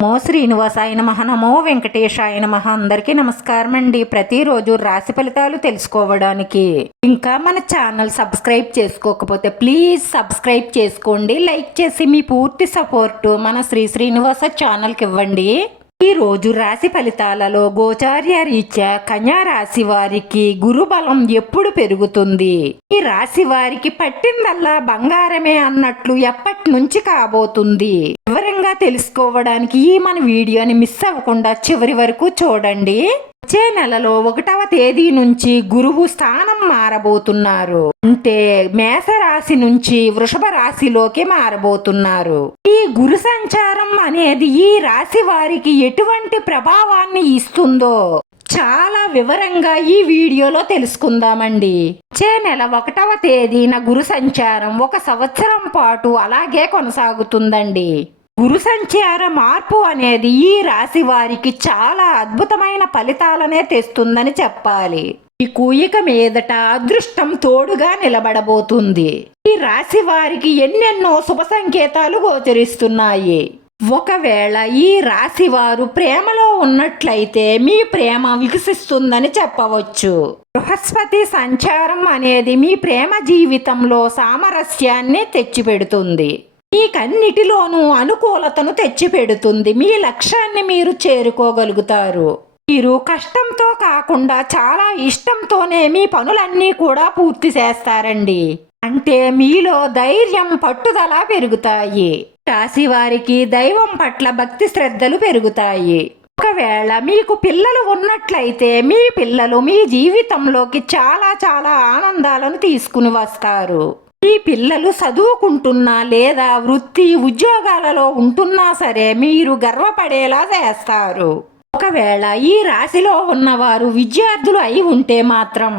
నమో శ్రీనివాసాయ నమః, నమో వెంకటేశాయ నమః. అందరికీ నమస్కారం అండి. ప్రతిరోజు రాశి ఫలితాలు తెలుసుకోవడానికి ఇంకా మన ఛానల్ సబ్స్క్రైబ్ చేసుకోకపోతే ప్లీజ్ సబ్స్క్రైబ్ చేసుకోండి. లైక్ చేసి మీ పూర్తి సపోర్ట్ మన శ్రీనివాస ఛానల్కి ఇవ్వండి. ఈ రోజు రాశి ఫలితాలలో గోచార్య రీత్యా కన్యా రాశి వారికి గురు బలం ఎప్పుడు పెరుగుతుంది, ఈ రాశి వారికి పట్టిందల్లా బంగారమే అన్నట్లు ఎప్పటి నుంచి కాబోతుంది వివరంగా తెలుసుకోవడానికి ఈ మన వీడియోని మిస్ అవ్వకుండా చివరి వరకు చూడండి. వచ్చే నెలలో 1వ తేదీ నుంచి గురువు స్థానం మారబోతున్నారు. అంటే మేషరాశి నుంచి వృషభ రాశిలోకి మారబోతున్నారు. ఈ గురు సంచారం అనేది ఈ రాశి వారికి ఎటువంటి ప్రభావాన్ని ఇస్తుందో చాలా వివరంగా ఈ వీడియోలో తెలుసుకుందామండి. వచ్చే నెల 1వ తేదీన గురు సంచారం 1 సంవత్సరం పాటు అలాగే కొనసాగుతుందండి. గురు సంచార మార్పు అనేది ఈ రాశి వారికి చాలా అద్భుతమైన ఫలితాలనే తెస్తుందని చెప్పాలి. మీకు ఇక మీదట అదృష్టం తోడుగా నిలబడబోతుంది. ఈ రాశి వారికి ఎన్నెన్నో శుభ సంకేతాలు గోచరిస్తున్నాయి. ఒకవేళ ఈ రాశి వారు ప్రేమలో ఉన్నట్లయితే మీ ప్రేమ వికసిస్తుందని చెప్పవచ్చు. బృహస్పతి సంచారం అనేది మీ ప్రేమ జీవితంలో సామరస్యాన్ని తెచ్చిపెడుతుంది. మీకన్నిటిలోనూ అనుకూలతను తెచ్చిపెడుతుంది. మీ లక్ష్యాన్ని మీరు చేరుకోగలుగుతారు. మీరు కష్టంతో కాకుండా చాలా ఇష్టంతోనే మీ పనులన్నీ కూడా పూర్తి చేస్తారండి. అంటే మీలో ధైర్యం, పట్టుదల పెరుగుతాయి. రాశి వారికి దైవం పట్ల భక్తి శ్రద్ధలు పెరుగుతాయి. ఒకవేళ మీకు పిల్లలు ఉన్నట్లయితే మీ పిల్లలు మీ జీవితంలోకి చాలా చాలా ఆనందాలను తీసుకుని వస్తారు. ఈ పిల్లలు చదువుకుంటున్నా లేదా వృత్తి ఉద్యోగాలలో ఉంటున్నా సరే మీరు గర్వపడేలా చేస్తారు. ఒకవేళ ఈ రాశిలో ఉన్నవారు విద్యార్థులు అయి ఉంటే మాత్రం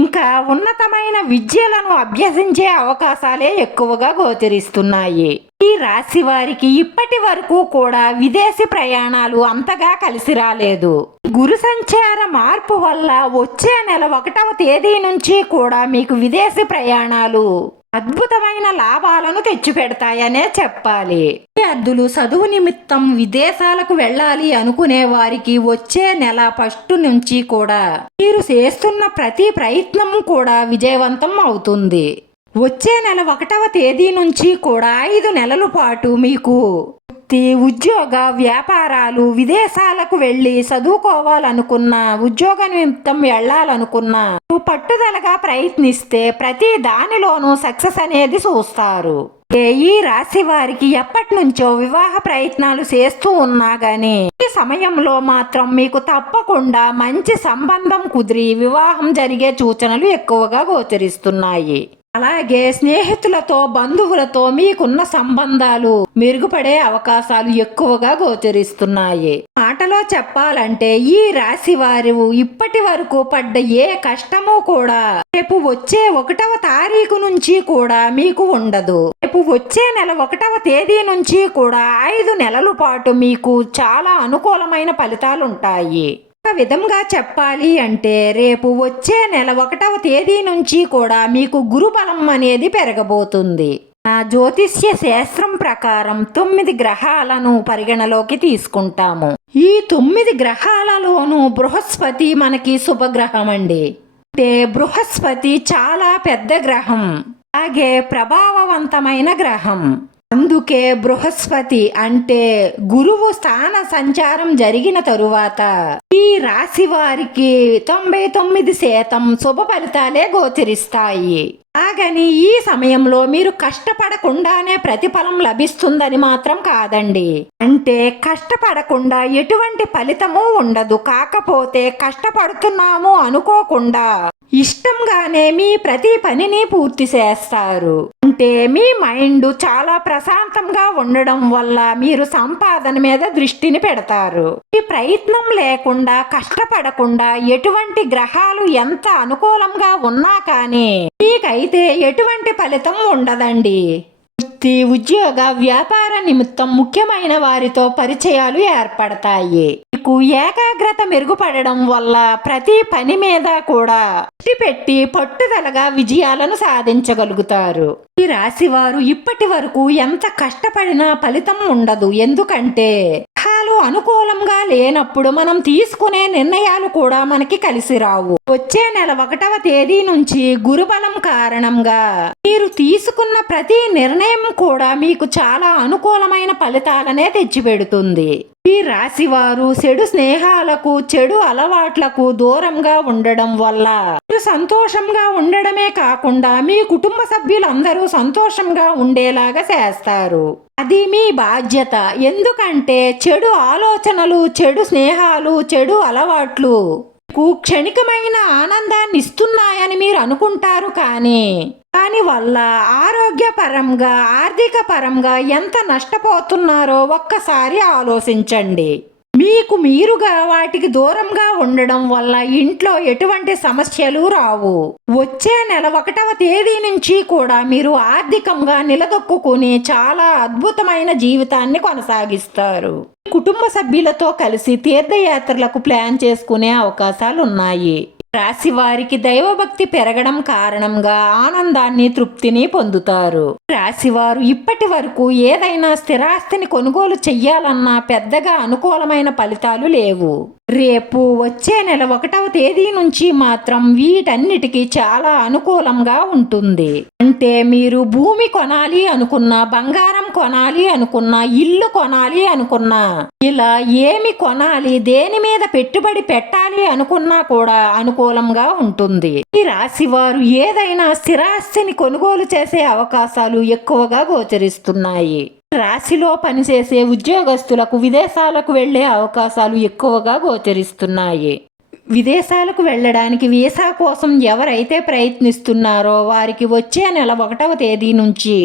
ఇంకా ఉన్నతమైన విద్యలను అభ్యసించే అవకాశాలే ఎక్కువగా గోచరిస్తున్నాయి. ఈ రాశి వారికి ఇప్పటి వరకు కూడా విదేశీ ప్రయాణాలు అంతగా కలిసి రాలేదు. గురు సంచార మార్పు వల్ల వచ్చే నెల 1వ తేదీ నుంచి కూడా మీకు విదేశీ ప్రయాణాలు అద్భుతమైన లాభాలను తెచ్చిపెడతాయనే చెప్పాలి. విద్యార్థులు చదువు నిమిత్తం విదేశాలకు వెళ్ళాలి అనుకునే వారికి వచ్చే నెల 1 నుంచి కూడా మీరు చేస్తున్న ప్రతి ప్రయత్నం కూడా విజయవంతం అవుతుంది. వచ్చే నెల 1వ తేదీ నుంచి కూడా 5 నెలల పాటు మీకు ఉద్యోగ వ్యాపారాలు, విదేశాలకు వెళ్ళి చదువుకోవాలనుకున్నా, ఉద్యోగ నిమిత్తం వెళ్ళాలనుకున్నా పట్టుదలగా ప్రయత్నిస్తే ప్రతి దానిలోనూ సక్సెస్ అనేది చూస్తారు. ఈ రాశి వారికి ఎప్పటి నుంచో వివాహ ప్రయత్నాలు చేస్తూ ఉన్నా గానీ ఈ సమయంలో మాత్రం మీకు తప్పకుండా మంచి సంబంధం కుదిరి వివాహం జరిగే సూచనలు ఎక్కువగా గోచరిస్తున్నాయి. అలాగే స్నేహితులతో, బంధువులతో మీకున్న సంబంధాలు మెరుగుపడే అవకాశాలు ఎక్కువగా గోచరిస్తున్నాయి. మాటలో చెప్పాలంటే ఈ రాశి వారు ఇప్పటి వరకు పడ్డ ఏ కష్టము కూడా రేపు వచ్చే 1వ తారీఖు నుంచి కూడా మీకు ఉండదు. రేపు వచ్చే నెల 1వ తేదీ నుంచి కూడా 5 నెలల పాటు మీకు చాలా అనుకూలమైన ఫలితాలుంటాయి. ఒక విధంగా చెప్పాలి అంటే రేపు వచ్చే నెల 1వ తేదీ నుంచి కూడా మీకు గురుబలం అనేది పెరగబోతుంది. జ్యోతిష్య శాస్త్రం ప్రకారం 9 గ్రహాలను పరిగణలోకి తీసుకుంటాము. ఈ 9 గ్రహాలలోనూ బృహస్పతి మనకి శుభగ్రహం అండి. అంటే బృహస్పతి చాలా పెద్ద గ్రహం, అలాగే ప్రభావవంతమైన గ్రహం. అందుకే బృహస్పతి అంటే గురువు స్థాన సంచారం జరిగిన తరువాత ఈ రాశి వారికి 99% శుభ ఫలితాలే గోచరిస్తాయి. అలాగని ఈ సమయంలో మీరు కష్టపడకుండానే ప్రతిఫలం లభిస్తుందని మాత్రం కాదండి. అంటే కష్టపడకుండా ఎటువంటి ఫలితము ఉండదు. కాకపోతే కష్టపడుతున్నాము అనుకోకుండా ఇష్టంగానే మీ ప్రతి పనిని పూర్తి చేస్తారు. అంటే మీ మైండ్ చాలా ప్రశాంతంగా ఉండడం వల్ల మీరు సంపాదన మీద దృష్టిని పెడతారు. ఈ ప్రయత్నం లేకుండా, కష్టపడకుండా ఎటువంటి గ్రహాలు ఎంత అనుకూలంగా ఉన్నా కానీ మీకైతే ఎటువంటి ఫలితం ఉండదండి. వృత్తి, ఉద్యోగ, వ్యాపార నిమిత్తం ముఖ్యమైన వారితో పరిచయాలు ఏర్పడతాయి. మీకు ఏకాగ్రత మెరుగుపడడం వల్ల ప్రతి పని మీద కూడా దృష్టి పెట్టి పట్టుదలగా విజయాలను సాధించగలుగుతారు. ఈ రాశి వారు ఇప్పటి వరకు ఎంత కష్టపడినా ఫలితం ఉండదు. ఎందుకంటే గ్రహాలు గ్రహాలు అనుకూలంగా లేనప్పుడు మనం తీసుకునే నిర్ణయాలు కూడా మనకి కలిసి రావు. వచ్చే నెల 1వ తేదీ నుంచి గురుబలం కారణంగా మీరు తీసుకున్న ప్రతి నిర్ణయం కూడా మీకు చాలా అనుకూలమైన ఫలితాలనే తెచ్చిపెడుతుంది. ఈ రాశి వారు చెడు స్నేహాలకు చెడు అలవాట్లకు దూరంగా ఉండడం వల్ల మీరు సంతోషంగా ఉండడమే కాకుండా మీ కుటుంబ సభ్యులందరూ సంతోషంగా ఉండేలాగా చేస్తారు. అది మీ బాధ్యత. ఎందుకంటే చెడు ఆలోచనలు, చెడు స్నేహాలు, చెడు అలవాట్లు క్షణికమైన ఆనందాన్ని ఇస్తున్నాయని మీరు అనుకుంటారు, కానీ దాని వల్ల ఆరోగ్యపరంగా, ఆర్థిక పరంగా ఎంత నష్టపోతున్నారో ఒక్కసారి ఆలోచించండి. మీకు మీరుగా వాటికి దూరంగా ఉండడం వల్ల ఇంట్లో ఎటువంటి సమస్యలు రావు. వచ్చే నెల 1వ తేదీ నుంచి కూడా మీరు ఆర్థికంగా నిలదొక్కుని చాలా అద్భుతమైన జీవితాన్ని కొనసాగిస్తారు. కుటుంబ సభ్యులతో కలిసి తీర్థయాత్రలకు ప్లాన్ చేసుకునే అవకాశాలు ఉన్నాయి. రాశి వారికి దైవభక్తి పెరగడం కారణంగా ఆనందాన్ని, తృప్తిని పొందుతారు. రాశివారు ఇప్పటి వరకు ఏదైనా స్థిరాస్తిని కొనుగోలు చెయ్యాలన్నా పెద్దగా అనుకూలమైన ఫలితాలు లేవు. రేపు వచ్చే నెల 1వ తేదీ నుంచి మాత్రం వీటన్నిటికీ చాలా అనుకూలంగా ఉంటుంది. అంటే మీరు భూమి కొనాలి అనుకున్నా, బంగారం కొనాలి అనుకున్నా, ఇల్లు కొనాలి అనుకున్నా, ఇలా ఏమి కొనాలి, దేని మీద పెట్టుబడి పెట్టాలి అనుకున్నా కూడా అనుకూలంగా ఉంటుంది. ఈ రాశి వారు ఏదైనా స్థిరాస్తిని కొనుగోలు చేసే అవకాశాలు ఎక్కువగా గోచరిస్తున్నాయి. రాశిలో పనిచేసే ఉద్యోగస్తులకు విదేశాలకు వెళ్లే అవకాశాలు ఎక్కువగా గోచరిస్తున్నాయి. విదేశాలకు వెళ్ళడానికి వీసా కోసం ఎవరైతే ప్రయత్నిస్తున్నారో వారికి వచ్చే నెల 1వ తేదీ నుంచి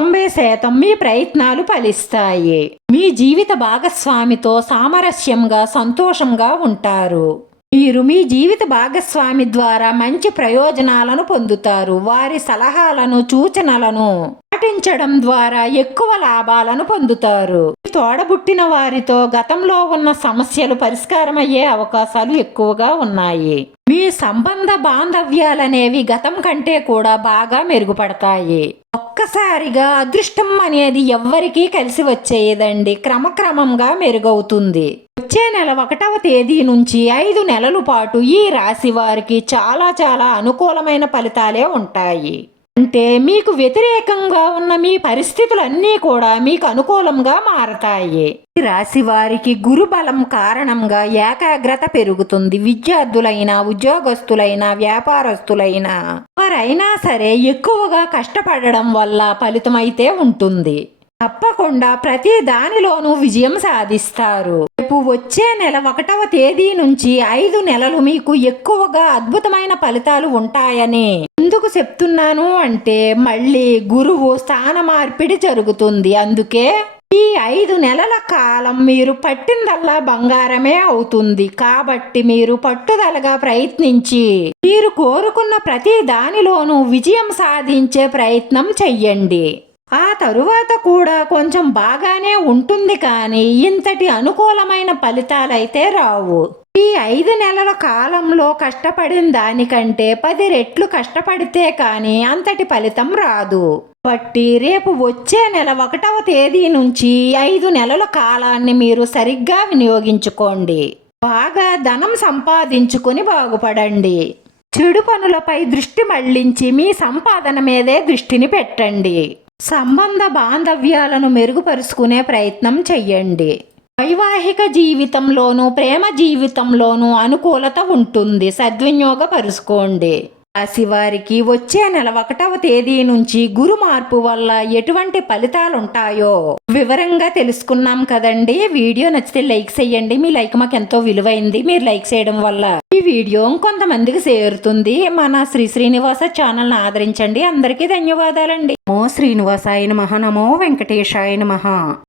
90% మీ ప్రయత్నాలు ఫలిస్తాయి. మీ జీవిత భాగస్వామితో సామరస్యంగా, సంతోషంగా ఉంటారు. మీరు మీ జీవిత భాగస్వామి ద్వారా మంచి ప్రయోజనాలను పొందుతారు. వారి సలహాలను, సూచనలను పాటించడం ద్వారా ఎక్కువ లాభాలను పొందుతారు. తోడబుట్టిన వారితో గతంలో ఉన్న సమస్యలు పరిష్కారమయ్యే అవకాశాలు ఎక్కువగా ఉన్నాయి. మీ సంబంధ బాంధవ్యాలనేవి గతం కంటే కూడా బాగా మెరుగుపడతాయి. ఒక్కసారిగా అదృష్టం అనేది ఎవ్వరికీ కలిసి వచ్చేదండి, క్రమక్రమంగా మెరుగవుతుంది. వచ్చే నెల 1వ తేదీ నుంచి 5 నెలల పాటు ఈ రాశి వారికి చాలా చాలా అనుకూలమైన ఫలితాలే ఉంటాయి. అంటే మీకు వ్యతిరేకంగా ఉన్న మీ పరిస్థితులన్నీ కూడా మీకు అనుకూలంగా మారతాయి. ఈ రాశి వారికి గురుబలం కారణంగా ఏకాగ్రత పెరుగుతుంది. విద్యార్థులైనా, ఉద్యోగస్తులైనా, వ్యాపారస్తులైనా వారైనా సరే ఎక్కువగా కష్టపడడం వల్ల ఫలితమైతే ఉంటుంది. తప్పకుండా ప్రతి దానిలోనూ విజయం సాధిస్తారు. రేపు వచ్చే నెల 1వ తేదీ నుంచి 5 నెలలు మీకు ఎక్కువగా అద్భుతమైన ఫలితాలు ఉంటాయని ఎందుకు చెప్తున్నాను అంటే, మళ్ళీ గురువు స్థాన మార్పిడి జరుగుతుంది. అందుకే ఈ 5 నెలల కాలం మీరు పట్టిందల్లా బంగారమే అవుతుంది. కాబట్టి మీరు పట్టుదలగా ప్రయత్నించి మీరు కోరుకున్న ప్రతి దానిలోనూ విజయం సాధించే ప్రయత్నం చెయ్యండి. ఆ తరువాత కూడా కొంచెం బాగానే ఉంటుంది, కానీ ఇంతటి అనుకూలమైన ఫలితాలైతే రావు. ఈ 5 నెలల కాలంలో కష్టపడిన దానికంటే 10 రెట్లు కష్టపడితే కానీ అంతటి ఫలితం రాదు. బట్టి రేపు వచ్చే నెల 1వ తేదీ నుంచి 5 నెలల కాలాన్ని మీరు సరిగ్గా వినియోగించుకోండి. బాగా ధనం సంపాదించుకొని బాగుపడండి. చెడు పనులపై దృష్టి మళ్లించి మీ సంపాదన మీదే దృష్టిని పెట్టండి. సంబంధ బాంధవ్యాలను మెరుగుపరుచుకునే ప్రయత్నం చెయ్యండి. వైవాహిక జీవితంలోనూ, ప్రేమ జీవితంలోనూ అనుకూలత ఉంటుంది. సద్వినియోగపరుచుకోండి. రాశి వారికి వచ్చే నెల 1వ తేదీ నుంచి గురు మార్పు వల్ల ఎటువంటి ఫలితాలుంటాయో వివరంగా తెలుసుకున్నాం కదండి. వీడియో నచ్చితే లైక్ చేయండి. మీ లైక్ మాకు ఎంతో విలువైంది. మీరు లైక్ చేయడం వల్ల ఈ వీడియో కొంతమందికి చేరుతుంది. మన శ్రీ శ్రీనివాస ఛానల్ని ఆదరించండి. అందరికీ ధన్యవాదాలండి. నమో శ్రీనివాసాయ నమః. నమో వెంకటేశాయ నమః.